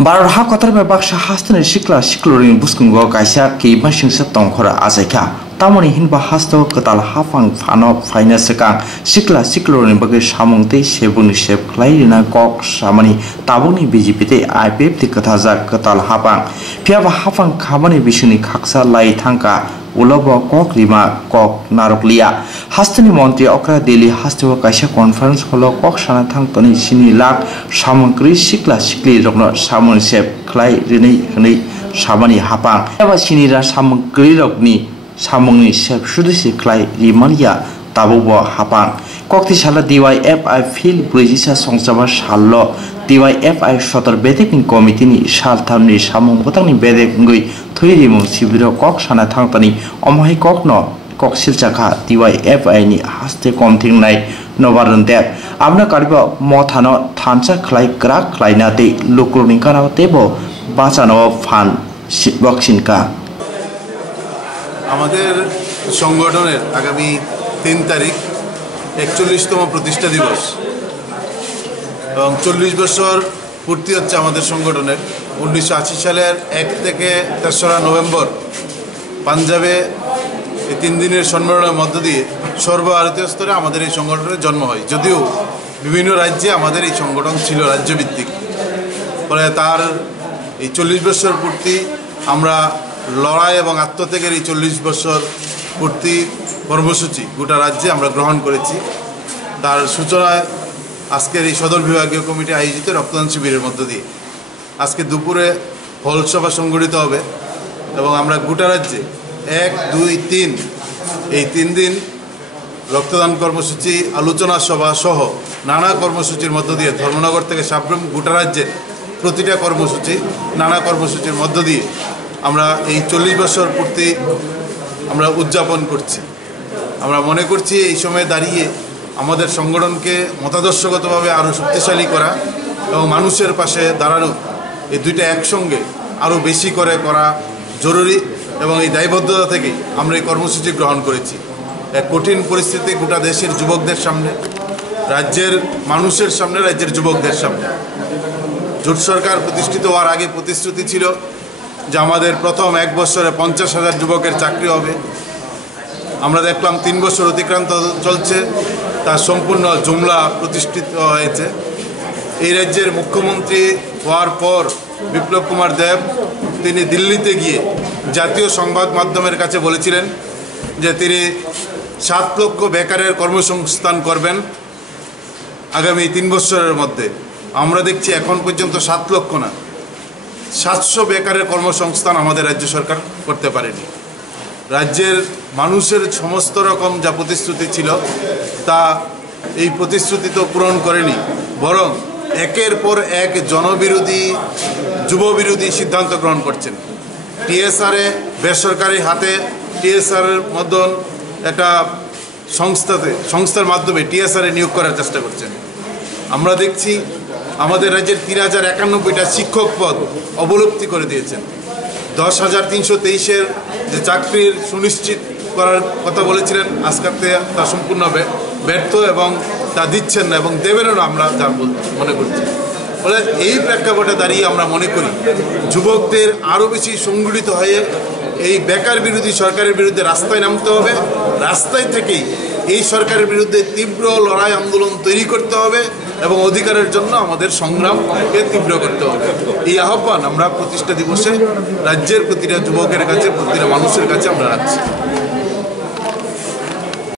Barar ha kotar be baksa hastani sikla siklorin buskungo kaisa keiba singsa tongkhora ajaika tamoni hinba hasto ketal hafang phano faina sekang sikla siklorin bage samungte sebuni sep khlairina kok samani tabungni BJP te IPF te kathaja ketal hafang phiaba hafang khamani bisuni khaksa lai thangka ulobo kok rima kok naroklia hastani mantri okra delhi hasto kaisa conference holo kok sana thangtoni sini lak samangkri sikla sikli rokno samuni sep khlai rini hnei samani hapang eba sinira samangkri rokni samungni sep sudisi khlai rimalia tabubo hapang kokti sala DYFI fil brejisa songsaba sallo DYFI sotor bedek ni committee ni sal thamni samung botangni bedek ngui thoirimung sibiro kok sana thangtani omhai kokno kok silchakha DYFI ni haste komthing nai nobarun dep amna kariba mothano thancha khlai krak khlaina te lukruni kana tebo বাঁচানো fun বক্সিনকা আমাদের সংগঠনের আগামী 3 তারিখ 41তম প্রতিষ্ঠা দিবস এবং 40 বছর পূর্তি হচ্ছে আমাদের সংগঠনের 1980 সালের 1 থেকে 3রা নভেম্বর পাঞ্জাবে এই 3 দিনের সম্মেলনের মধ্য দিয়ে সর্বভারতীয় স্তরে আমাদের এই সংগঠনের জন্ম হয় যদিও বিভিন্ন রাজ্যে আমাদের এই সংগঠন ছিল রাজ্যভিত্তিক ফলে তার এই 40 বছর পূর্তি আমরা লড়াই এবং আত্মত্যাগের এই 40 বছর পূর্তি কর্মসূচি গোটা রাজ্যে আমরা গ্রহণ করেছি তার সূচনায় আজকের এই সদর বিভাগীয় কমিটি আয়োজিত রক্তদান শিবিরের মধ্য দিয়ে আজকে দুপুরে হলসভা সংগঠিত হবে এবং আমরা গোটা রাজ্যে 1, 2, 3 এই 3 দিন রক্তদান কর্মসূচি আলোচনা সভা সহ নানা কর্মসূচির মধ্য দিয়ে ধর্মনগর থেকে সাবরুম গোটা রাজ্যে প্রতিটা কর্মসূচি নানা কর্মসূচির মধ্য দিয়ে আমরা এই 40 বছর পূর্তি আমরা উদযাপন করছি আমরা মনে করছি এই সময় দাঁড়িয়ে আমাদের সংগঠনকে মতাদর্শগতভাবে আরও শক্তিশালী করা এবং মানুষের পাশে দাঁড়ানো এই দুইটা একসঙ্গে আরও বেশি করে করা জরুরি এবং এই দায়বদ্ধতা থেকেই আমরা এই কর্মসূচি গ্রহণ করেছি এক কঠিন পরিস্থিতি গোটা দেশের যুবকদের সামনে রাজ্যের মানুষের সামনে রাজ্যের যুবকদের সামনে জোট সরকার প্রতিষ্ঠিত হওয়ার আগে প্রতিশ্রুতি ছিল যে আমাদের প্রথম 1 বছরে 50,000 যুবকের চাকরি হবে আমরা দেখলাম 3 বছর অতিক্রান্ত চলছে তার সম্পূর্ণ জুমলা প্রতিষ্ঠিত হয়েছে এই রাজ্যের মুখ্যমন্ত্রী হওয়ার পর বিপ্লব কুমার দেব তিনি দিল্লিতে গিয়ে জাতীয় সংবাদ মাধ্যমের কাছে বলেছিলেন যে তিনি 7 লক্ষ বেকারের কর্মসংস্থান করবেন আগামী 3 বছরের মধ্যে আমরা দেখছি এখন পর্যন্ত 7 লক্ষ না 700 বেকারের কর্মসংস্থান আমাদের রাজ্য সরকার করতে পারেনি রাজ্যের মানুষের সমস্ত রকম যা প্রতিশ্রুতি ছিল তা এই প্রতিশ্রুতি তো পূরণ করেনি বরং একের পর এক জনবিরোধী যুববিরোধী সিদ্ধান্ত গ্রহণ করছেন টিএসআরে বেসরকারি হাতে টিএসআরের মতন একটা সংস্থার মাধ্যমে টিএসআরে নিয়োগ করার চেষ্টা করছেন আমরা দেখছি আমাদের রাজ্যের 3091টা শিক্ষক পদ অবলুপ্তি করে দিয়েছেন 10,323-এর যে চাকরির সুনিশ্চিত করার কথা বলেছিলেন আজকাতে তা সম্পূর্ণ ব্যর্থ এবং তা দিচ্ছেন না এবং দেবেনও না আমরা যা মনে করছি ফলে এই প্রেক্ষাপটে দাঁড়িয়ে আমরা মনে করি যুবকদের আরও বেশি সংগঠিত হয়ে এই বেকার বিরোধী সরকারের বিরুদ্ধে রাস্তায় নামতে হবে রাস্তায় থেকেই এই সরকারের বিরুদ্ধে তীব্র লড়াই আন্দোলন তৈরি করতে হবে এবং অধিকারের জন্য আমাদের সংগ্রামকে তীব্র করতে হবে এই আহ্বান আমরা প্রতিষ্ঠা দিবসে রাজ্যের প্রতিটা যুবকের কাছে প্রতিটা মানুষের কাছে আমরা রাখছি